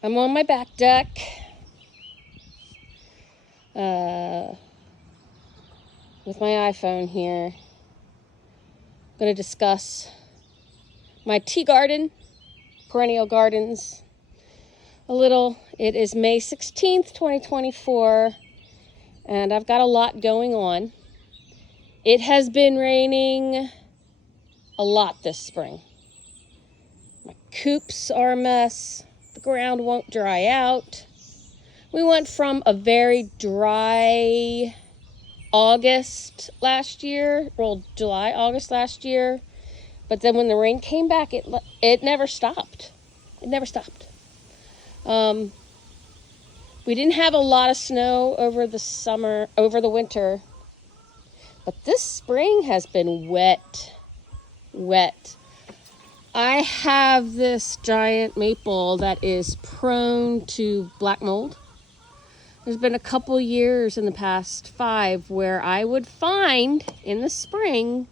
I'm on my back deck. With my iPhone here. I'm going to discuss my tea garden, perennial gardens, a little. It is May 16th, 2024, and I've got a lot going on. It has been raining a lot this spring. My coops are a mess. The ground won't dry out. We went from a very dry August last year, well, July, August last year, but then when the rain came back, it never stopped. It never stopped. We didn't have a lot of snow over the winter, but this spring has been wet. I have this giant maple that is prone to black mold. There's been a couple years in the past 5 where I would find in the spring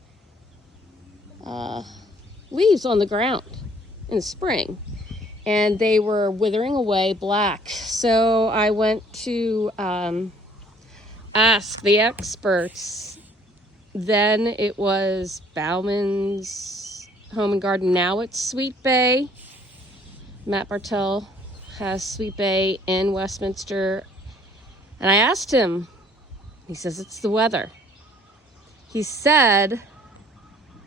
leaves on the ground in the spring, and they were withering away black. So I went to ask the experts. Then it was Bauman's Home and Garden. Now it's Sweet Bay. Matt Bartell has Sweet Bay in Westminster. And I asked him, he says it's the weather. He said,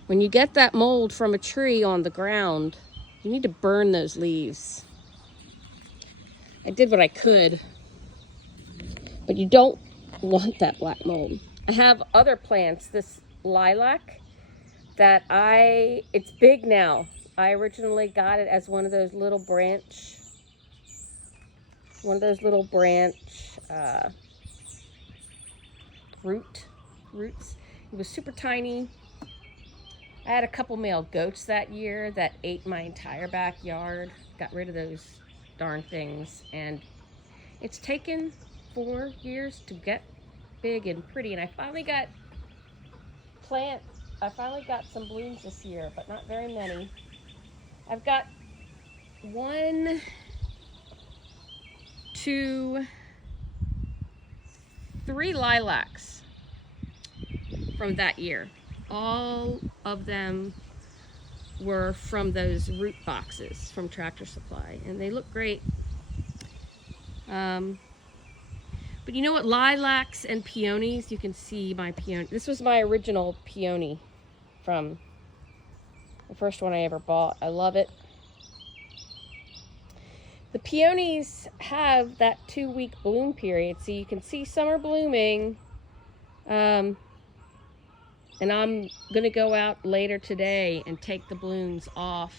when you get that mold from a tree on the ground, you need to burn those leaves. I did what I could, but you don't want that black mold. I have other plants, this lilac that it's big now. I originally got it as one of those little branch roots. It was super tiny. I had a couple male goats that year that ate my entire backyard. Got rid of those darn things, and it's taken 4 years to get big and pretty, and I finally got some blooms this year, but not very many. I've got 1, 2, 3 lilacs from that year. All of them were from those root boxes from Tractor Supply, and they look great. But you know what? Lilacs and peonies, you can see my peony. This was my original peony from the first one I ever bought. I love it. The peonies have that 2-week bloom period, so you can see some are blooming. And I'm going to go out later today and take the blooms off.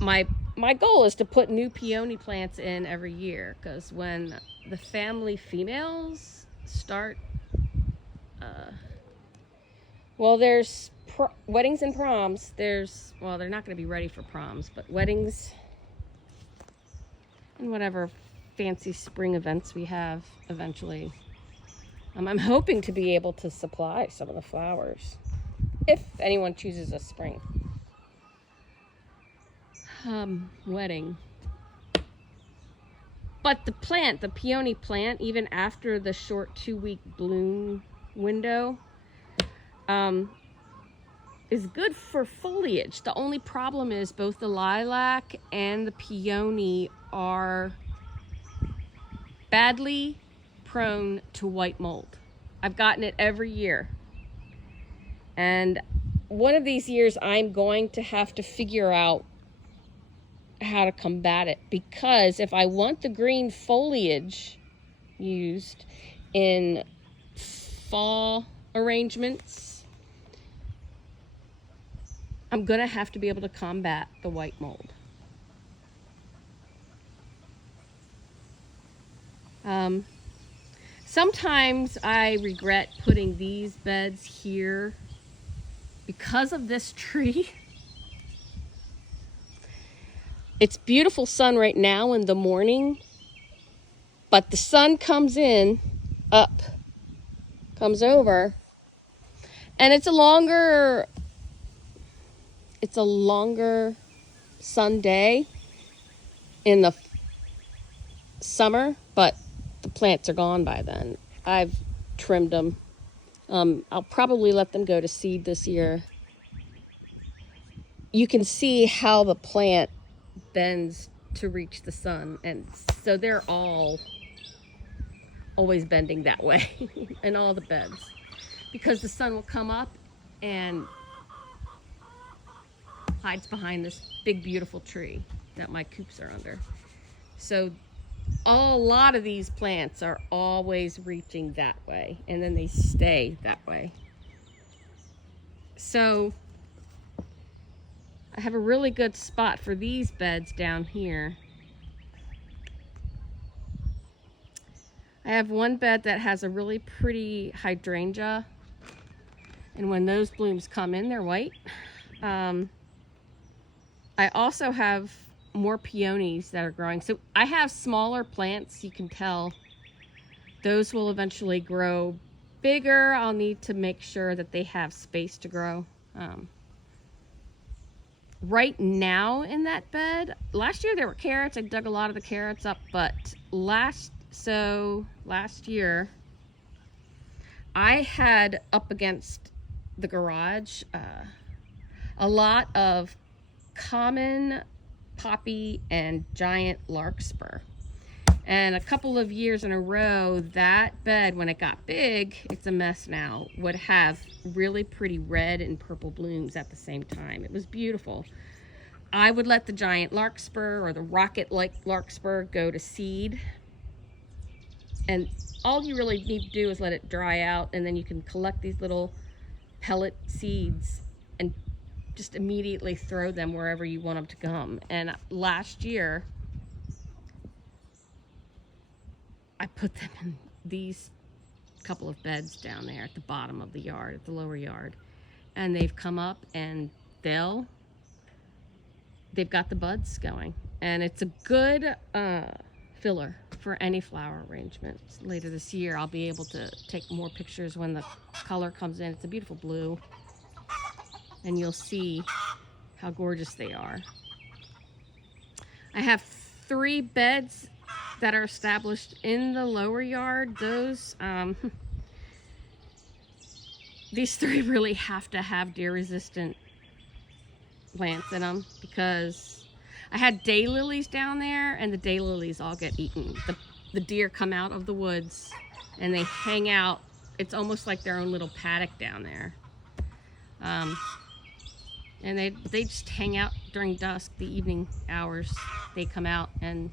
My goal is to put new peony plants in every year, because when the family females start, there's weddings and proms. They're not going to be ready for proms, but weddings and whatever fancy spring events we have eventually. I'm hoping to be able to supply some of the flowers if anyone chooses a spring wedding. But the peony plant, even after the short 2-week bloom window, is good for foliage. The only problem is both the lilac and the peony are badly prone to white mold. I've gotten it every year. And one of these years I'm going to have to figure out how to combat it, because if I want the green foliage used in fall arrangements, I'm going to have to be able to combat the white mold. Sometimes I regret putting these beds here because of this tree. It's beautiful sun right now in the morning, but the sun comes over, and it's a longer sun day in the summer, but the plants are gone by then. I've trimmed them. I'll probably let them go to seed this year. You can see how the plant bends to reach the sun, and so they're always bending that way in all the beds, because the sun will come up and hides behind this big beautiful tree that my coops are under. So a lot of these plants are always reaching that way, and then they stay that way. So I have a really good spot for these beds down here. I have one bed that has a really pretty hydrangea, and when those blooms come in, they're white. I also have more peonies that are growing. So I have smaller plants, you can tell. Those will eventually grow bigger. I'll need to make sure that they have space to grow. Right now in that bed, last year there were carrots. I dug a lot of the carrots up, but last year I had up against the garage a lot of common poppy and giant larkspur. And a couple of years in a row, that bed, when it got big, it's a mess now, would have really pretty red and purple blooms at the same time. It was beautiful. I would let the giant larkspur or the rocket-like larkspur go to seed. And all you really need to do is let it dry out, and then you can collect these little pellet seeds and just immediately throw them wherever you want them to come. And last year, I put them in these couple of beds down there at the bottom of the yard, at the lower yard. And they've come up, and they've got the buds going. And it's a good filler for any flower arrangements. Later this year, I'll be able to take more pictures when the color comes in. It's a beautiful blue. And you'll see how gorgeous they are. I have 3 beds that are established in the lower yard. Those, these 3 really have to have deer-resistant plants in them, because I had daylilies down there, and the daylilies all get eaten. The deer come out of the woods, and they hang out. It's almost like their own little paddock down there. And they just hang out during dusk, the evening hours. They come out, and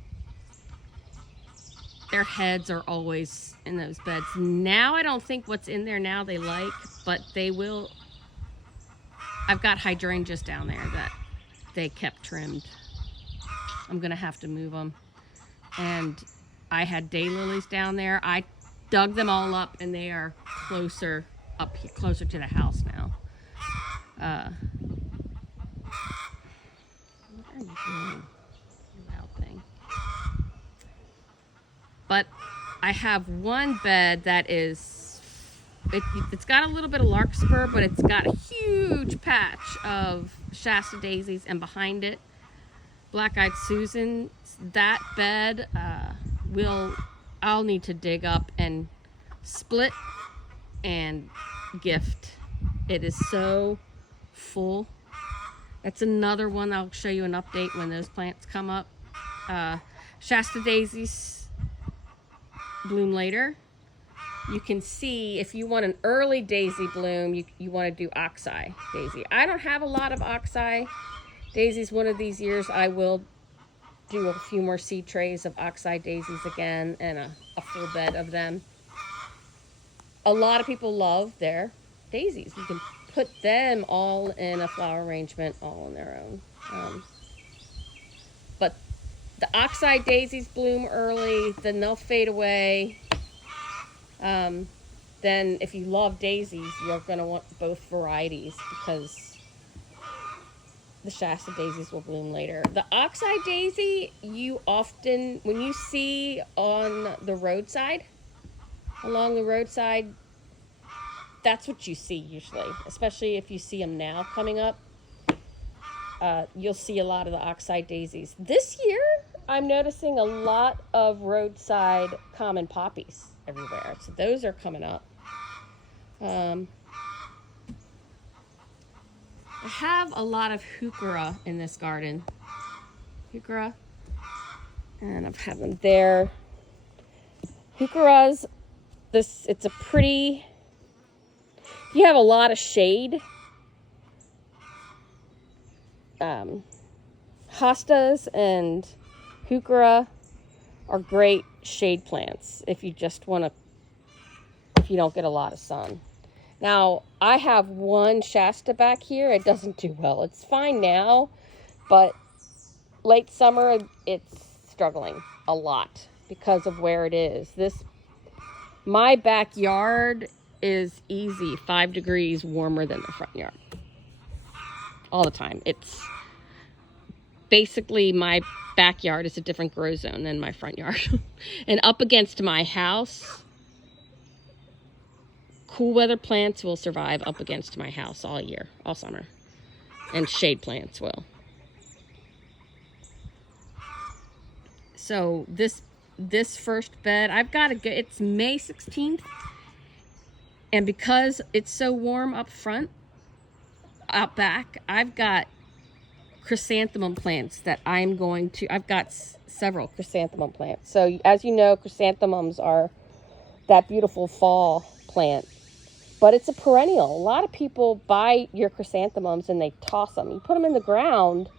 their heads are always in those beds. Now I don't think what's in there now they like, but they will. I've got hydrangeas down there that they kept trimmed. I'm gonna have to move them. And I had daylilies down there. I dug them all up, and they are closer up here, closer to the house now. What are you doing? Loud thing. But I have one bed that is, it's got a little bit of larkspur, but it's got a huge patch of Shasta daisies, and behind it, black-eyed Susan. That bed I'll need to dig up and split and gift. It is so full. That's another one. I'll show you an update when those plants come up. Shasta daisies bloom later. You can see if you want an early daisy bloom, you want to do oxeye daisy. I don't have a lot of oxeye daisies. One of these years I will do a few more seed trays of oxeye daisies again, and a full bed of them. A lot of people love their daisies. You can put them all in a flower arrangement all on their own. But the oxeye daisies bloom early, then they'll fade away. Then if you love daisies, you're going to want both varieties, because the Shasta daisies will bloom later. The oxeye daisy, you often, when you see on the roadside, along the roadside, that's what you see usually, especially if you see them now coming up. you'll see a lot of the oxeye daisies. This year, I'm noticing a lot of roadside common poppies everywhere. So those are coming up. I have a lot of heuchera in this garden. Heuchera. And I've had them there. Heucheras, it's a pretty, if you have a lot of shade, hostas and heuchera are great shade plants if you just want to, if you don't get a lot of sun. Now, I have one Shasta back here. It doesn't do well. It's fine now, but late summer, it's struggling a lot because of where it is. My backyard is easy 5 degrees warmer than the front yard. All the time. It's basically, my backyard is a different grow zone than my front yard. And up against my house, cool weather plants will survive up against my house all year, all summer. And shade plants will. So this first bed, I've got to go, it's May 16th. And because it's so warm up front, out back, I've got chrysanthemum plants that I've got several chrysanthemum plants. So as you know, chrysanthemums are that beautiful fall plant, but it's a perennial. A lot of people buy your chrysanthemums and they toss them. You put them in the ground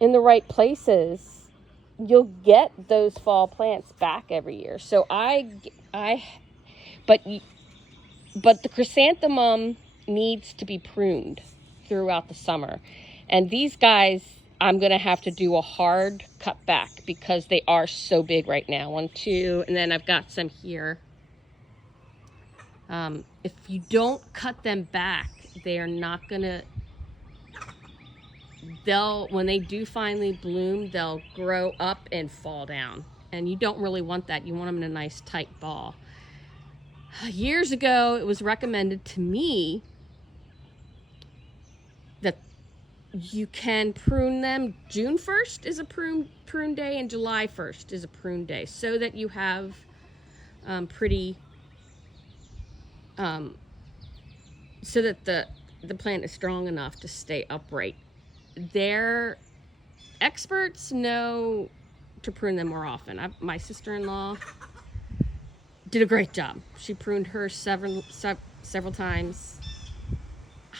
in the right places, you'll get those fall plants back every year. So but the chrysanthemum needs to be pruned throughout the summer. And these guys, I'm going to have to do a hard cut back because they are so big right now. 1, 2, and then I've got some here. If you don't cut them back, they are not going to, when they do finally bloom, they'll grow up and fall down. And you don't really want that. You want them in a nice tight ball. Years ago, it was recommended to me that you can prune them. June 1st is a prune day and July 1st is a prune day, so that you have so that the plant is strong enough to stay upright. Their experts know to prune them more often. My sister-in-law did a great job. She pruned hers several times.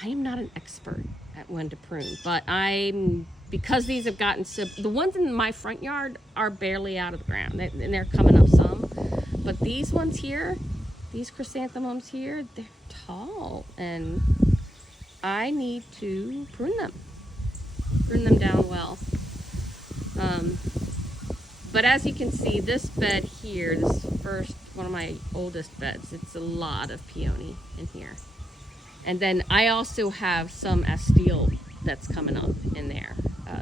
I am not an expert at when to prune, but because these have gotten the ones in my front yard are barely out of the ground, and they're coming up some, but these ones here, these chrysanthemums here, they're tall, and I need to prune them down well. But as you can see, this bed here, one of my oldest beds, it's a lot of peony in here. And then I also have some Astele that's coming up in there.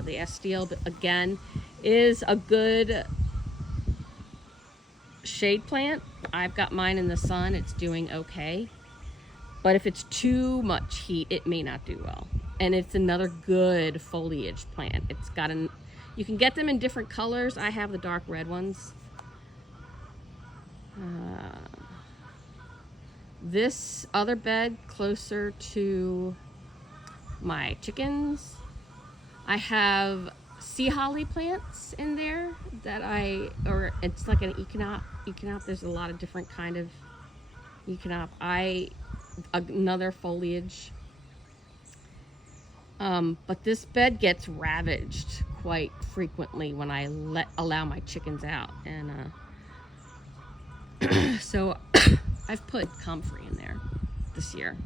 The Astele, again, is a good shade plant. I've got mine in the sun. It's doing okay. But if it's too much heat, it may not do well. And it's another good foliage plant. It's got you can get them in different colors. I have the dark red ones. This other bed closer to my chickens, I have sea holly plants in there it's like an echinop. There's a lot of different kind of echinop. Another foliage. But this bed gets ravaged quite frequently when I allow my chickens out, and so I've put comfrey in there this year.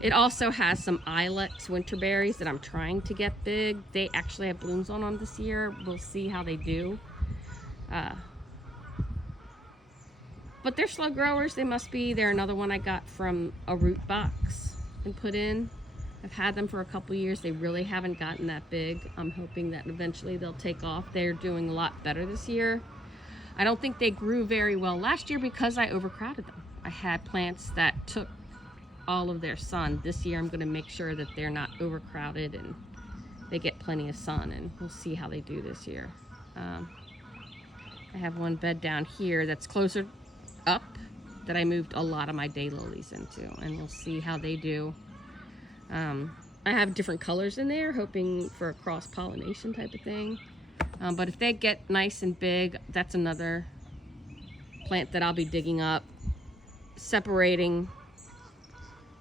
It also has some Ilex winterberries that I'm trying to get big. They actually have blooms on them this year. We'll see how they do. But they're slow growers. They must be. They're another one I got from a root box and put in. I've had them for a couple years. They really haven't gotten that big. I'm hoping that eventually they'll take off. They're doing a lot better this year. I don't think they grew very well last year because I overcrowded them. I had plants that took all of their sun. This year I'm going to make sure that they're not overcrowded and they get plenty of sun, and we'll see how they do this year. I have one bed down here that's closer up that I moved a lot of my daylilies into, and we'll see how they do. I have different colors in there, hoping for a cross-pollination type of thing. But if they get nice and big, that's another plant that I'll be digging up, separating,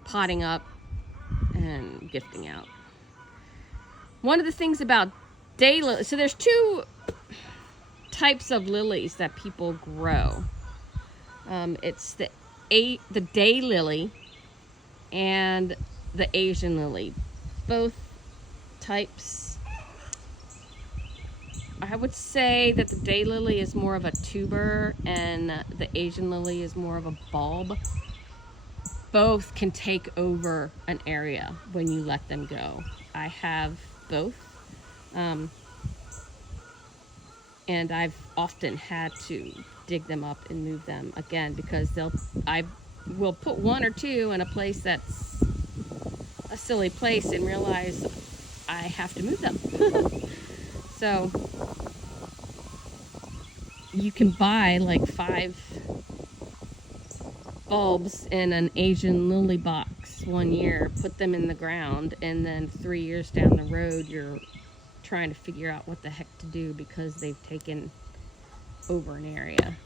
potting up, and gifting out. One of the things about daylilies, so there's two types of lilies that people grow. It's the daylily and the Asian lily. Both types, I would say that the daylily is more of a tuber and the Asian lily is more of a bulb. Both can take over an area when you let them go. I have both. And I've often had to dig them up and move them again because I will put one or two in a place that's a silly place and realize I have to move them. So you can buy like 5 bulbs in an Asian lily box one year, put them in the ground, and then 3 years down the road you're trying to figure out what the heck to do because they've taken over an area.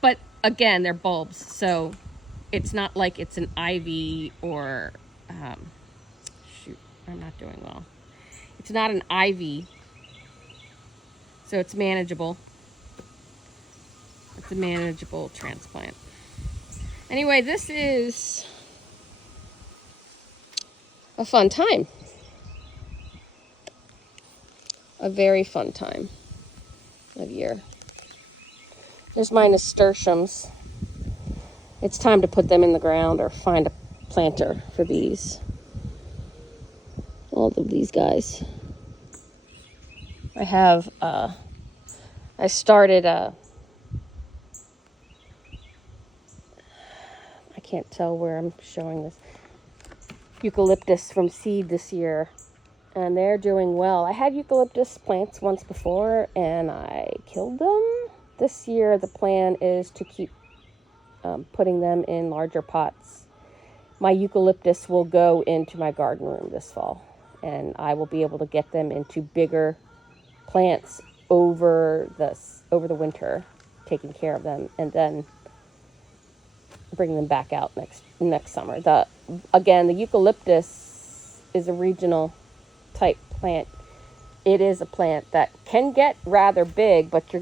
But again, they're bulbs, so it's not like it's an ivy or shoot, I'm not doing well. It's not an ivy, so it's manageable. It's a manageable transplant. Anyway, this is a fun time. A very fun time of year. There's my nasturtiums. It's time to put them in the ground or find a planter for these. All of these guys. I have, I started I can't tell where I'm showing this. Eucalyptus from seed this year. And they're doing well. I had eucalyptus plants once before and I killed them. This year the plan is to keep putting them in larger pots. My eucalyptus will go into my garden room this fall, and I will be able to get them into bigger plants over the winter, taking care of them, and then bring them back out next summer. Again, the eucalyptus is a regional type plant. It is a plant that can get rather big, but you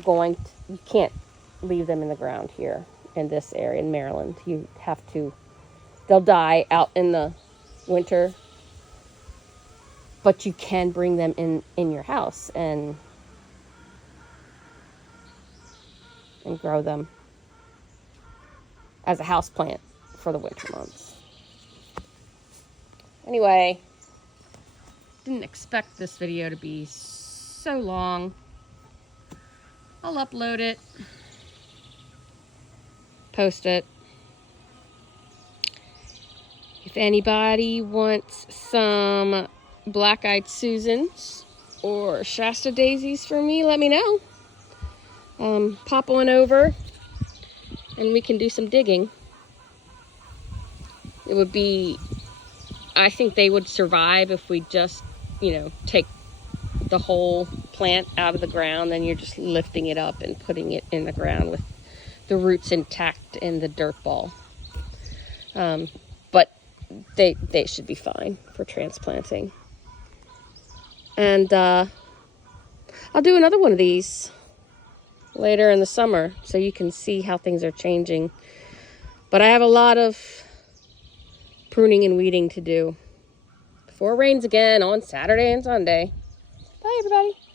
can't leave them in the ground here in this area in Maryland. You have to, they'll die out in the winter, but you can bring them in your house and grow them as a house plant for the winter months. Anyway, didn't expect this video to be so long. I'll upload it, post it. If anybody wants some black-eyed Susans or Shasta daisies for me, let me know. Pop on over and we can do some digging. It would be, I think they would survive if we just, take the whole plant out of the ground, then you're just lifting it up and putting it in the ground with the roots intact in the dirt ball. But they should be fine for transplanting. And I'll do another one of these later in the summer so you can see how things are changing. But I have a lot of pruning and weeding to do before it rains again on Saturday and Sunday. Bye, everybody.